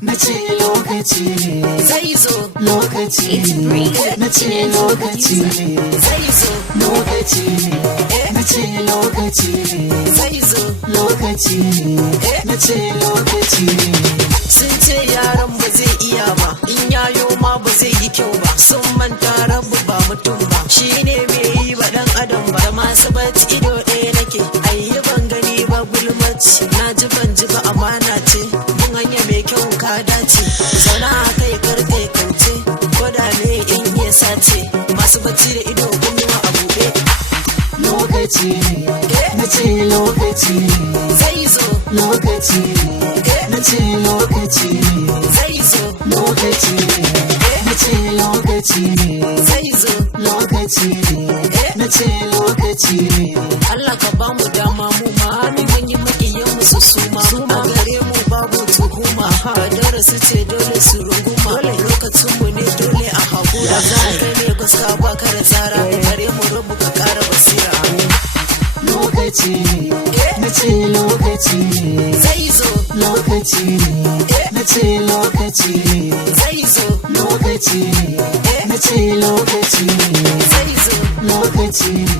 na ce lokaci ne zai zo lokaci ne na ce lokaci ne zai zo lokaci ne na ce lokaci ne zai zo lokaci ne na ce lokaci ne sun ce yaran ba zai iya ba in yayo ma ba zai yi kyau ba sun manta rabu ba mutum ba shine mai yi ba dan adam ba da masu bacci ido ɗaya nake ayi ban gani ba gulmaci na ji ban ji ba amana ce mun hanya mai kyau ka dace zauna a kai karkai kauce koda ne in ya sace masu bacci da ido kunnuwa a buɗe lokaci ne na ce lokaci ne zai zo lokaci ne na ce lokaci ne zai zo lokaci ne na ce lokaci ne zai zo lokaci ne na ce lokaci ne Allah ka ba mu dama mu ma mi manyan makiyan mu su suma a gare mu babu tuhuma kadara su ce dole su runguma lokacin mu ne dole a hakura kai ne gaska ba ka da tsara gare mu rubu ka kara basira lokaci ne na ce lokaci ne zai zo lokaci ne na ce lokaci ne zai zo lokaci ne na ce lokaci ne zai zo lokaci ne